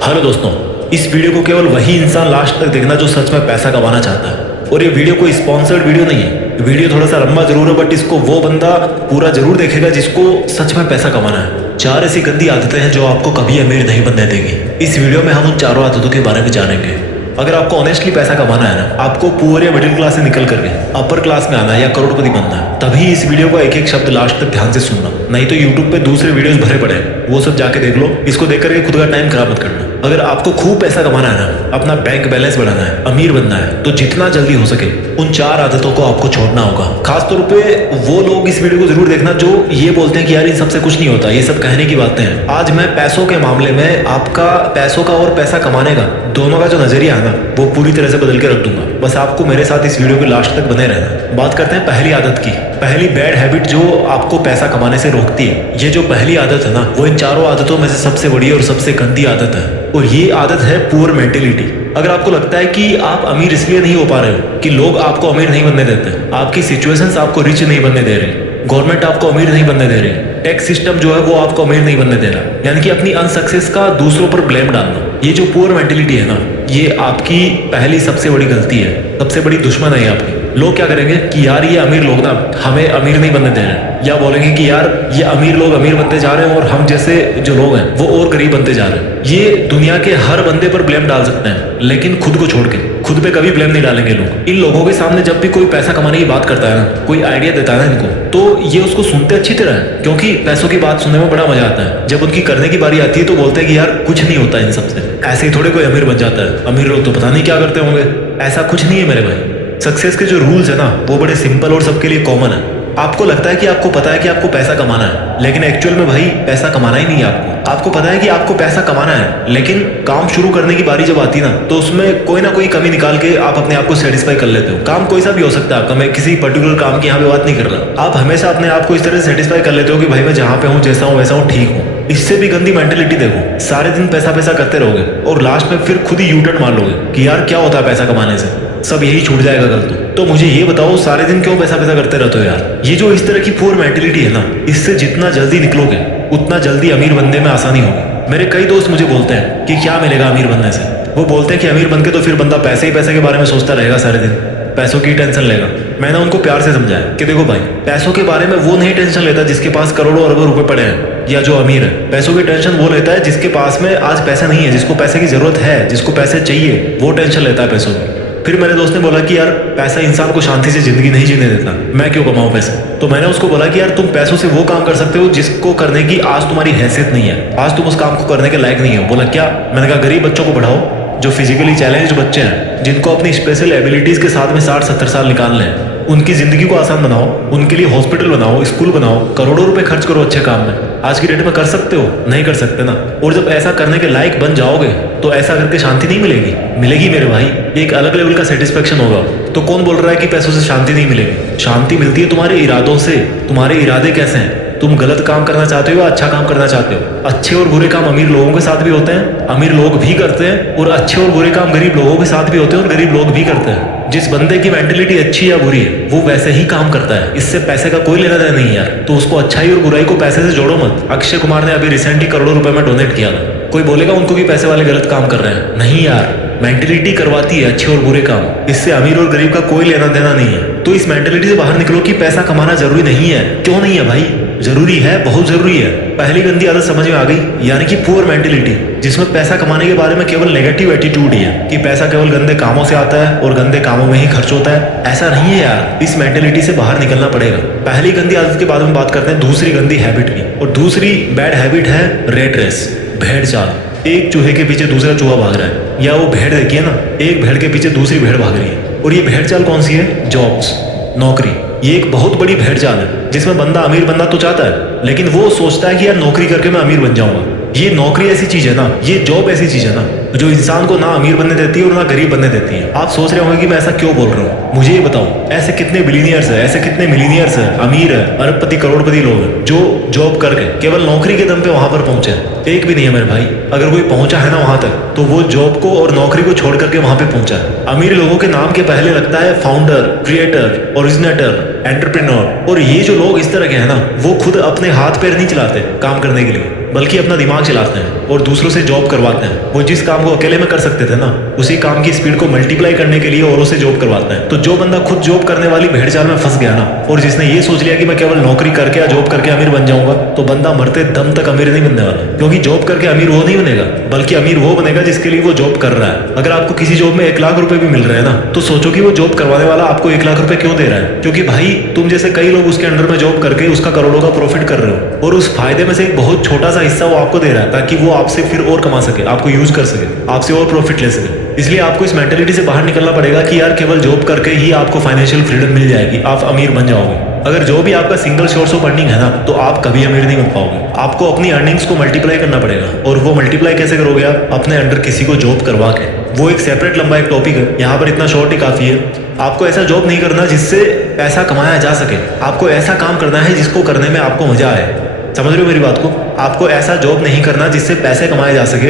Hello दोस्तों, इस video को केवल वही इंसान लास्ट तक देखना जो सच में पैसा कमाना चाहता है। और ये वीडियो कोई स्पॉन्सर्ड वीडियो नहीं है। वीडियो थोड़ा सा लंबा जरूर है, बट इसको वो बंदा पूरा जरूर देखेगा जिसको सच में पैसा कमाना है। 4 ऐसी गंदी आदतें हैं जो आपको कभी अमीर नहीं बनने देगी। इस वीडियो में हम उन चारों आदतों के बारे में जानेंगे। अगर आपको ऑनेस्टली पैसा कमाना है ना, आपको पुअर या मिडिल क्लास से निकल करके अपर क्लास में आना है या करोड़पति बनना है, तभी इस वीडियो का एक एक शब्द लास्ट तक ध्यान से सुनना। नहीं तो यूट्यूब पे दूसरे वीडियोस भरे पड़े हैं, वो सब जाके देख लो। इसको देख करके खुद का टाइम खराब मत करना। अगर आपको खूब पैसा कमाना है ना, अपना बैंक बैलेंस बढ़ाना है, अमीर बनना है, तो जितना जल्दी हो सके उन 4 आदतों को आपको छोड़ना होगा। खासतौर पे वो लोग इस वीडियो को जरूर देखना जो ये बोलते हैं कि यार इन सबसे कुछ नहीं होता, ये सब कहने की बातें हैं। आज मैं पैसों के मामले में आपका पैसों का और पैसा कमाने का दोनों का जो नजरिया है ना, वो पूरी तरह से बदल के रख दूंगा। बस आपको मेरे साथ इस वीडियो के लास्ट तक बने रहना। बात करते हैं पहली आदत की। पहली बैड हैबिट जो आपको पैसा कमाने से रोकती है। ये जो पहली आदत है ना, वो इन चारों आदतों में से सबसे बड़ी और सबसे गंदी आदत है, और ये आदत है पुअर मेंटेलिटी। अगर आपको लगता है कि आप अमीर इसलिए नहीं हो पा रहे हो कि लोग आपको अमीर नहीं बनने देते, आपकी सिचुएशंस आपको रिच नहीं बनने दे रही, गवर्नमेंट आपको अमीर नहीं बनने दे रही, टैक्स सिस्टम जो है वो आपको अमीर नहीं बनने दे रहा, यानी कि अपनी अनसक्सेस का दूसरों पर ब्लेम डालना, ये जो पुअर मेंटेलिटी है ना, ये आपकी पहली सबसे बड़ी गलती है, सबसे बड़ी दुश्मन है आपकी। लोग क्या करेंगे कि यार ये अमीर लोग ना हमें अमीर नहीं बनने दे रहे, या बोलेंगे कि यार ये अमीर लोग अमीर बनते जा रहे हैं और हम जैसे जो लोग हैं वो और गरीब बनते जा रहे हैं। ये दुनिया के हर बंदे पर ब्लेम डाल सकते हैं, लेकिन खुद को छोड़ के खुद पे कभी ब्लेम नहीं डालेंगे लोग। इन लोगों के सामने जब भी कोई पैसा कमाने की बात करता है ना, कोई आइडिया देता है ना इनको, तो ये उसको सुनते अच्छी तरह है, क्योंकि पैसों की बात सुनने में बड़ा मजा आता है। जब उनकी करने की बारी आती है तो बोलते हैं कि यार कुछ नहीं होता इन सबसे, ऐसे ही थोड़े कोई अमीर बन जाता है, अमीर लोग तो पता नहीं क्या करते होंगे। ऐसा कुछ नहीं है मेरे भाई। सक्सेस के जो रूल्स है ना, वो बड़े सिंपल और सबके लिए कॉमन है। आपको लगता है कि आपको पता है कि आपको पैसा कमाना है, लेकिन एक्चुअल में भाई पैसा कमाना ही नहीं है आपको। आपको पता है कि आपको पैसा कमाना है, लेकिन काम शुरू करने की बारी जब आती है ना, तो उसमें कोई ना कोई कमी निकाल के आप अपने आप को सेटिस्फाई कर लेते हो। काम कोई सा भी हो सकता है आपका, मैं किसी पर्टिकुलर काम की यहाँ पे बात नहीं कर रहा। आप हमेशा अपने आप को इस तरह से सेटिस्फाई कर लेते हो कि भाई मैं जहाँ पे हूँ, जैसा हूँ वैसा हूँ, ठीक हूँ। इससे भी गंदी मेंटेलिटी देखो, सारे दिन पैसा पैसा करते रहोगे और लास्ट में फिर खुद ही यू टर्न मार लोगे कि यार क्या होता है पैसा कमाने से, सब यही छूट जाएगा कल तो मुझे ये बताओ सारे दिन क्यों पैसा पैसा करते रहते हो यार। ये जो इस तरह की पुअर मेंटेलिटी है ना, इससे जितना जल्दी निकलोगे उतना जल्दी अमीर बनने में आसानी होगी। मेरे कई दोस्त मुझे बोलते हैं कि क्या मिलेगा अमीर बनने से। वो बोलते हैं कि अमीर बनके तो फिर बंदा पैसे ही पैसे के बारे में सोचता रहेगा, सारे दिन पैसों की टेंशन लेगा। मैंने उनको प्यार से समझाया कि देखो भाई, पैसों के बारे में वो नहीं टेंशन लेता जिसके पास करोड़ों अरबों रुपए पड़े हैं या जो अमीर है। पैसों की टेंशन वो लेता है जिसके पास में आज पैसा नहीं है, जिसको पैसे की जरूरत है, जिसको पैसे चाहिए, वो टेंशन लेता है पैसों की। फिर मेरे दोस्त ने बोला कि यार पैसा इंसान को शांति से जिंदगी नहीं जीने देता, मैं क्यों कमाऊं पैसे। तो मैंने उसको बोला कि यार तुम पैसों से वो काम कर सकते हो जिसको करने की आज तुम्हारी हैसियत नहीं है, आज तुम उस काम को करने के लायक नहीं हो। बोला क्या? मैंने कहा गरीब बच्चों को पढ़ाओ, जो फिजिकली चैलेंज्ड बच्चे हैं, जिनको अपनी स्पेशल एबिलिटीज के साथ में 60-70 साल निकालने हैं, उनकी जिंदगी को आसान बनाओ, उनके लिए हॉस्पिटल बनाओ, स्कूल बनाओ, करोड़ों रुपए खर्च करो अच्छे काम में। आज की डेट में कर सकते हो? नहीं कर सकते ना। और जब ऐसा करने के लायक बन जाओगे तो ऐसा करके शांति नहीं मिलेगी, मिलेगी मेरे भाई, एक अलग लेवल का सेटिस्फेक्शन होगा। तो कौन बोल रहा है कि पैसों से शांति नहीं मिलेगी? शांति मिलती है तुम्हारे इरादों से। तुम्हारे इरादे कैसे हैं? तुम गलत काम करना चाहते हो या अच्छा काम करना चाहते हो? अच्छे और बुरे काम अमीर लोगों के साथ भी होते हैं, अमीर लोग भी करते हैं, और अच्छे और बुरे काम गरीब लोगों के साथ भी होते हैं और गरीब लोग भी करते हैं। जिस बंदे की मेंटेलिटी अच्छी या बुरी है वो वैसे ही काम करता है, इससे पैसे का कोई लेना देना नहीं है यार। तो उसको अच्छाई और बुराई को पैसे से जोड़ो मत। अक्षय कुमार ने अभी रिसेंटली करोड़ों रुपए में डोनेट किया था। कोई बोलेगा उनको कि पैसे वाले गलत काम कर रहे हैं? नहीं यार, मेंटेलिटी करवाती है अच्छे और बुरे काम, इससे अमीर और गरीब का कोई लेना देना नहीं है। तो इस मेंटेलिटी से बाहर निकलो कि पैसा कमाना जरूरी नहीं है। क्यों नहीं है भाई? जरूरी है, बहुत जरूरी है। पहली गंदी आदत समझ में आ गई, यानी कि पुअर मेंटेलिटी, जिसमें पैसा कमाने के बारे में केवल नेगेटिव एटीट्यूड ही है कि पैसा केवल गंदे कामों से आता है और गंदे कामों में ही खर्च होता है। ऐसा नहीं है यार, इस मेंटेलिटी से बाहर निकलना पड़ेगा। पहली गंदी आदत के बाद में बात करते हैं दूसरी गंदी हैबिट की, और दूसरी बैड हैबिट है रेट रेस, भेड़ चाल। एक चूहे के पीछे दूसरा चूहा भाग रहा है, या वो भेड़ देखिए ना, एक भेड़ के पीछे दूसरी भेड़ भाग रही है। और ये भेड़ चाल कौन सी है? जॉब्स, नौकरी। ये एक बहुत बड़ी भेड़ चाल है जिसमें बंदा अमीर बनना तो चाहता है, लेकिन वो सोचता है कि यार नौकरी करके मैं अमीर बन जाऊंगा। ये नौकरी ऐसी चीज है ना, ये जॉब ऐसी चीज है ना, जो इंसान को ना अमीर बनने देती है और ना गरीब बनने देती है। आप सोच रहे होंगे कि मैं ऐसा क्यों बोल रहा हूँ। मुझे ये बताओ, ऐसे कितने बिलीनियर्स है, ऐसे कितने मिलीनियर्स है, अमीर है, अरबपति करोड़पति लोग हैं जो जॉब करके केवल नौकरी के दम पे वहां पर पहुंचे? एक भी नहीं है मेरे भाई। अगर कोई पहुंचा है ना वहां तक, तो वो जॉब को और नौकरी को छोड़ करके वहां पे पहुंचा है। अमीर लोगों के नाम के पहले लगता है फाउंडर, क्रिएटर, ओरिजिनेटर, एंटरप्रेन्योर। और ये जो लोग इस तरह के हैं ना, वो खुद अपने हाथ पैर नहीं चलाते काम करने के लिए, बल्कि अपना दिमाग चलाते हैं और दूसरों से जॉब करवाते हैं। वो जिस काम को अकेले में कर सकते थे ना, उसी काम की स्पीड को मल्टीप्लाई करने के लिए औरों से जॉब करवाते हैं। तो जो बंदा खुद जॉब करने वाली भेड़चाल में फंस गया ना, और जिसने ये सोच लिया कि मैं केवल नौकरी करके या जॉब करके अमीर बन जाऊंगा, तो बंदा मरते दम तक अमीर नहीं बनने वाला। क्योंकि जॉब करके अमीर वो नहीं बनेगा, बल्कि अमीर वो बनेगा जिसके लिए वो जॉब कर रहा है। अगर आपको किसी जॉब में 1 लाख रुपए भी मिल रहे हैं ना, तो सोचो कि वो जॉब करवाने वाला आपको 1 लाख रुपए क्यों दे रहा है। क्योंकि भाई तुम जैसे कई लोग उसके अंडर में जॉब करके उसका करोड़ों का प्रॉफिट कर रहे हो, और उस फायदे में से एक बहुत छोटा सा हिस्सा वो आपको दे रहा है, ताकि वो आपसे फिर और कमा सके, आपको यूज कर सके, आपसे और प्रॉफिट ले सके। इसलिए आपको इस मेंटेलिटी से बाहर निकलना पड़ेगा कि यार केवल जॉब करके ही आपको फाइनेंशियल फ्रीडम मिल जाएगी, आप अमीर बन जाओगे। अगर जो भी आपका सिंगल सोर्स ऑफ अर्निंग है ना, तो आप कभी अमीर नहीं बन पाओगे। आपको अपनी अर्निंग्स को मल्टीप्लाई करना पड़ेगा, और वो मल्टीप्लाई कैसे करोगे आप? अपने अंडर किसी को जॉब करवा के। वो एक सेपरेट लंबा एक टॉपिक है, यहाँ पर इतना शॉर्ट ही काफी है। आपको ऐसा जॉब नहीं करना जिससे पैसा कमाया जा सके, आपको ऐसा काम करना है जिसको करने में आपको मजा आए। समझ रहे हो मेरी बात को? आपको ऐसा जॉब नहीं करना जिससे पैसे कमाए जा सके,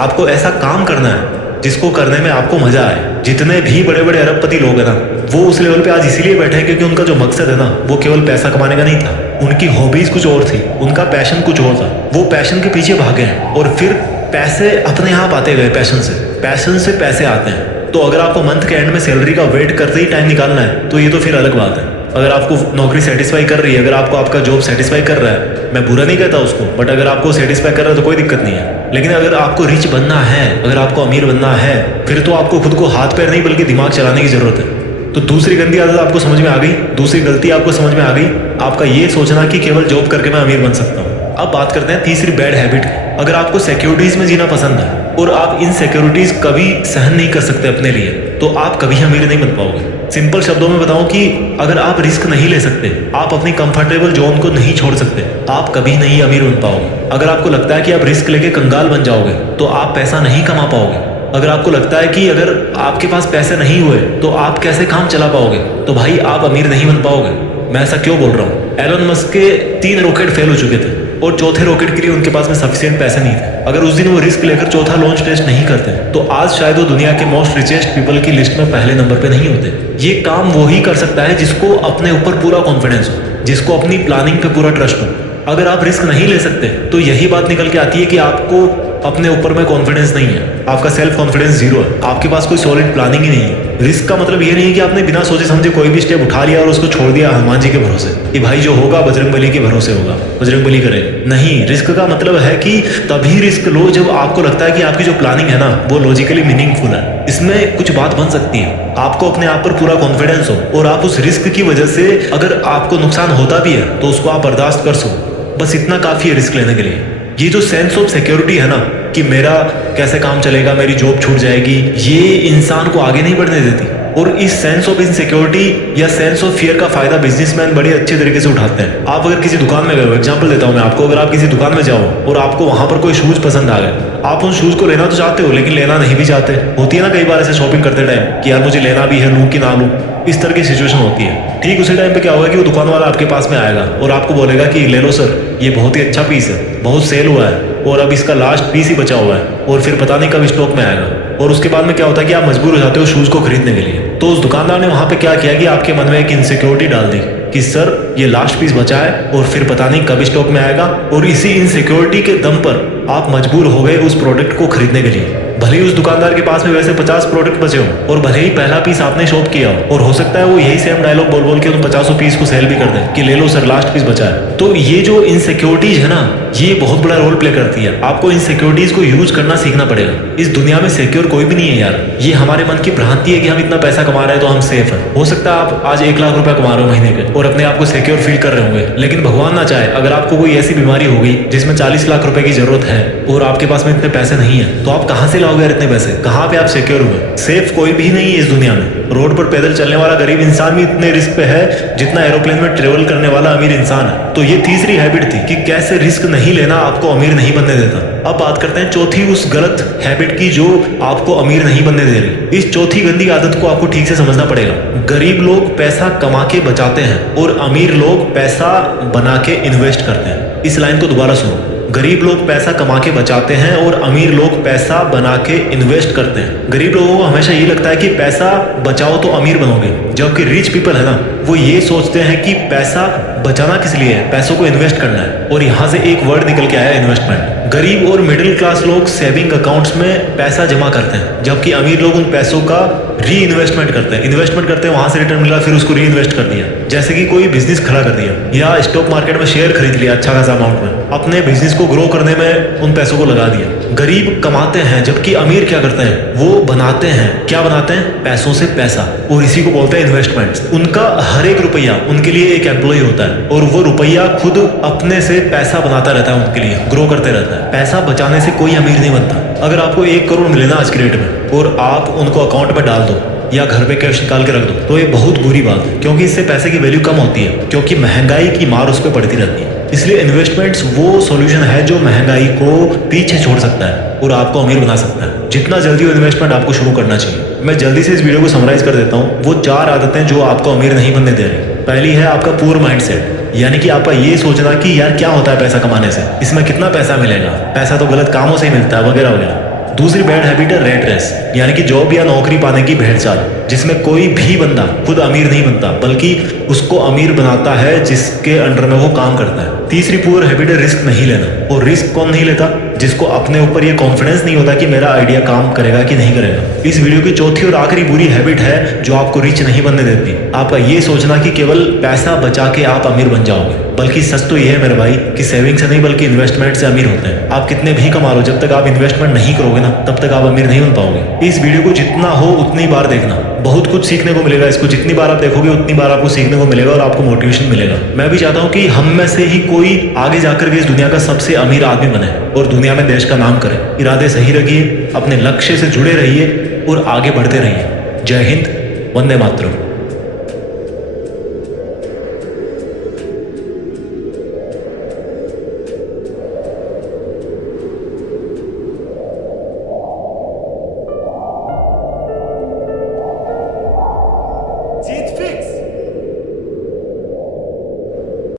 आपको ऐसा काम करना है जिसको करने में आपको मजा आए। जितने भी बड़े बड़े अरबपति लोग हैं ना, वो उस लेवल पे आज इसीलिए बैठे हैं क्योंकि उनका जो मकसद है ना, वो केवल पैसा कमाने का नहीं था। उनकी हॉबीज कुछ और थी, उनका पैशन कुछ और था। वो पैशन के पीछे भागे हैं और फिर पैसे अपने आप आते गए। पैशन से पैसे आते हैं। तो अगर आपको मंथ के एंड में सैलरी का वेट करते ही टाइम निकालना है, तो ये तो फिर अलग बात है। अगर आपको नौकरी सेटिस्फाई कर रही है, अगर आपको आपका जॉब सेटिस्फाई कर रहा है, मैं बुरा नहीं कहता उसको, बट अगर आपको सेटिस्फाई कर रहा है तो कोई दिक्कत नहीं है। लेकिन अगर आपको रिच बनना है, अगर आपको अमीर बनना है, फिर तो आपको खुद को हाथ पैर नहीं बल्कि दिमाग चलाने की जरूरत है। तो दूसरी गंदी आदत आपको समझ में आ गई, दूसरी गलती आपको समझ में आ गई, आपका ये सोचना कि केवल जॉब करके मैं अमीर बन सकता हूँ। अब बात करते हैं तीसरी बैड हैबिट। अगर आपको सिक्योरिटीज में जीना पसंद है और आप इन सिक्योरिटीज कभी सहन नहीं कर सकते अपने लिए, तो आप कभी अमीर नहीं बन पाओगे। सिंपल शब्दों में बताऊं कि अगर आप रिस्क नहीं ले सकते, आप अपनी कंफर्टेबल जोन को नहीं छोड़ सकते, आप कभी नहीं अमीर बन पाओगे। अगर आपको लगता है कि आप रिस्क लेके कंगाल बन जाओगे, तो आप पैसा नहीं कमा पाओगे। अगर आपको लगता है कि अगर आपके पास पैसे नहीं हुए तो आप कैसे काम चला पाओगे, तो भाई आप अमीर नहीं बन पाओगे। मैं ऐसा क्यों बोल रहा हूँ? एलन मस्क के 3 रॉकेट फेल हो चुके थे और चौथे रॉकेट के लिए उनके पास में सफिशिएंट पैसे नहीं थे। अगर उस दिन वो रिस्क लेकर चौथा लॉन्च टेस्ट नहीं करते, तो आज शायद वो दुनिया के मोस्ट रिचेस्ट पीपल की लिस्ट में पहले नंबर पे नहीं होते। ये काम वो ही कर सकता है जिसको अपने ऊपर पूरा कॉन्फिडेंस हो, जिसको अपनी प्लानिंग पे पूरा ट्रस्ट हो। अगर आप रिस्क नहीं ले सकते, तो यही बात निकल के आती है कि आपको अपने ऊपर में कॉन्फिडेंस नहीं है, आपका सेल्फ कॉन्फिडेंस जीरो है, आपके पास कोई सॉलिड प्लानिंग ही नहीं है। रिस्क का मतलब ये नहीं कि आपने बिना सोचे समझे कोई भी स्टेप उठा लिया और उसको छोड़ दिया हनुमान जी के भरोसे कि भाई जो होगा बजरंगबली के भरोसे होगा, बजरंगबली करे। नहीं, रिस्क का मतलब है कि तभी रिस्क लो जब आपको लगता है कि आपकी जो प्लानिंग है ना, वो लॉजिकली मीनिंगफुल है, इसमें कुछ बात बन सकती है, आपको अपने आप पर पूरा कॉन्फिडेंस हो, और आप उस रिस्क की वजह से अगर आपको नुकसान होता भी है तो उसको आप बर्दाश्त कर सको। बस इतना काफी है रिस्क लेने के लिए। ये जो सेंस ऑफ सिक्योरिटी है ना, कि मेरा कैसे काम चलेगा, मेरी जॉब छूट जाएगी, ये इंसान को आगे नहीं बढ़ने देती। और इस सेंस ऑफ इनसिक्योरिटी या सेंस ऑफ फियर का फायदा बिजनेसमैन बड़े अच्छे तरीके से उठाते हैं। आप अगर किसी दुकान में गए हो, एग्जांपल देता हूं मैं आपको, अगर आप किसी दुकान में जाओ और आपको वहां पर कोई शूज पसंद आ गए, आप उन शूज को लेना तो चाहते हो लेकिन लेना नहीं भी चाहते। होती है ना कई बार ऐसे शॉपिंग करते टाइम कि यार मुझे लेना भी है, लूं कि ना लूं, इस तरह की सिचुएशन होती है। ठीक उसी टाइम पे क्या होगा कि वो दुकान वाला आपके पास में आएगा और आपको बोलेगा कि ले लो सर, ये बहुत ही अच्छा पीस है, बहुत सेल हुआ है और अब इसका लास्ट पीस ही बचा हुआ है और फिर पता नहीं कब स्टॉक में आएगा। और उसके बाद में क्या होता है कि आप मजबूर हो जाते हो शूज को खरीदने के लिए। तो उस दुकानदार ने वहां पे क्या किया कि आपके मन में एक इनसिक्योरिटी डाल दी कि सर ये लास्ट पीस बचा है और फिर पता नहीं कब स्टॉक में आएगा, और इसी इनसिक्योरिटी के दम पर आप मजबूर हो गए उस प्रोडक्ट को खरीदने के लिए। भले ही उस दुकानदार के पास में वैसे 50 प्रोडक्ट बचे हो और भले ही पहला पीस आपने शॉप किया हो, और हो सकता है वो यही सेम डायलॉग बोल बोल के उन 50 पीस को सेल भी कर दे कि ले लो सर लास्ट पीस बचा है। तो ये जो इनसिक्योरिटीज है ना, ये बहुत बड़ा रोल प्ले करती है। आपको इनसिक्योरिटीज को यूज करना सीखना पड़ेगा। इस दुनिया में सिक्योर कोई भी नहीं है यार। ये हमारे मन की भ्रांति है कि हम इतना पैसा कमा रहे हैं तो हम सेफ है। हो सकता है आप आज 1 लाख रुपया कमा रहे हो महीने के और अपने आप को सिक्योर फील कर रहे होंगे, लेकिन भगवान ना चाहे अगर आपको कोई ऐसी बीमारी हो गई जिसमें 40 लाख रुपए की जरूरत है और आपके पास में इतने पैसे नहीं है, तो आप कहां से लाओगे यार इतने पैसे? कहां पे आप सिक्योर हुए? सेफ कोई भी नहीं है इस दुनिया में। रोड पर पैदल चलने वाला गरीब इंसान भी इतने रिस्क पे है जितना एरोप्लेन में ट्रेवल करने वाला अमीर इंसान है। तो ये तीसरी हैबिट थी कि कैसे रिस्क नहीं लेना आपको अमीर नहीं बनने देता। अब बात करते हैं चौथी उस गलत हैबिट की जो आपको अमीर नहीं बनने दे रही। इस चौथी गंदी आदत को आपको ठीक से समझना पड़ेगा। गरीब लोग पैसा कमा के बचाते हैं और अमीर लोग पैसा बना के इन्वेस्ट करते हैं। इस लाइन को दोबारा सुनो, गरीब लोग पैसा कमा के बचाते हैं और अमीर लोग पैसा बना के इन्वेस्ट करते हैं। गरीब लोगों को हमेशा ये लगता है कि पैसा बचाओ तो अमीर बनोगे, जबकि रिच पीपल है ना, वो ये सोचते हैं कि पैसा बचाना किस लिए है? पैसों को इन्वेस्ट करना है। और यहाँ से एक वर्ड निकल के आया, इन्वेस्टमेंट। गरीब और मिडिल क्लास लोग सेविंग अकाउंट्स में पैसा जमा करते हैं, जबकि अमीर लोग उन पैसों का री इन्वेस्टमेंट करते हैं। इन्वेस्टमेंट करते हैं, वहां से रिटर्न मिला, फिर उसको री इन्वेस्ट कर दिया। जैसे कि कोई बिजनेस खड़ा कर दिया या स्टॉक मार्केट में शेयर खरीद लिया अच्छा खासा अमाउंट में, अपने बिजनेस को ग्रो करने में उन पैसों को लगा दिया। गरीब कमाते हैं, जबकि अमीर क्या करते हैं? वो बनाते हैं। क्या बनाते हैं? पैसों से पैसा। और इसी को बोलते हैं इन्वेस्टमेंट्स। उनका हर एक रुपया उनके लिए एक एम्प्लॉय होता है, और वो रुपया खुद अपने से पैसा बनाता रहता है, उनके लिए ग्रो करते रहता है। पैसा बचाने से कोई अमीर नहीं बनता। अगर आपको 1 करोड़ मिले ना आज की डेट में, और आप उनको अकाउंट में डाल दो या घर पे कैश निकाल के रख दो, तो ये बहुत बुरी बात है, क्योंकि इससे पैसे की वैल्यू कम होती है, क्योंकि महंगाई की मार उस पर पड़ती रहती है। इसलिए इन्वेस्टमेंट्स वो सॉल्यूशन है जो महंगाई को पीछे छोड़ सकता है और आपको अमीर बना सकता है। जितना जल्दी हो इन्वेस्टमेंट आपको शुरू करना चाहिए। मैं जल्दी से इस वीडियो को समराइज कर देता हूँ। वो 4 आदतें जो आपको अमीर नहीं बनने दे रही। पहली है आपका पुअर माइंडसेट, यानी कि आपका ये सोचना कि यार क्या होता है पैसा कमाने से, इसमें कितना पैसा मिलेगा, पैसा तो गलत कामों से ही मिलता है, वगैरह वगैरह। दूसरी बैड हैबिट है रेट रेस, यानी कि जॉब या नौकरी पाने की भेड़चाल, जिसमें कोई भी बंदा खुद अमीर नहीं बनता, बल्कि उसको अमीर बनाता है जिसके अंडर में वो काम करता है। तीसरी पुअर हैबिट है रिस्क नहीं लेना। और रिस्क कौन नहीं लेता? जिसको अपने ऊपर ये कॉन्फिडेंस नहीं होता कि मेरा आइडिया काम करेगा कि नहीं करेगा। इस वीडियो की चौथी और आखिरी बुरी हैबिट है जो आपको रिच नहीं बनने देती, आपका ये सोचना कि केवल पैसा बचा के आप अमीर बन जाओगे। बल्कि सच तो ये है मेरे भाई कि सेविंग से नहीं बल्कि इन्वेस्टमेंट से अमीर होते हैं। आप कितने भी कमा लो, जब तक आप इन्वेस्टमेंट नहीं करोगे ना, तब तक आप अमीर नहीं बन पाओगे। इस वीडियो को जितना हो उतनी बार देखना, बहुत कुछ सीखने को मिलेगा। इसको जितनी बार आप देखोगे उतनी बार आपको सीखने को मिलेगा और आपको मोटिवेशन मिलेगा। मैं भी चाहता हूँ कि हम में से ही कोई आगे जाकर के इस दुनिया का सबसे अमीर आदमी बने और दुनिया में देश का नाम करे। इरादे सही रखिए, अपने लक्ष्य से जुड़े रहिए और आगे बढ़ते रहिए। जय हिंद, वंदे मातरम।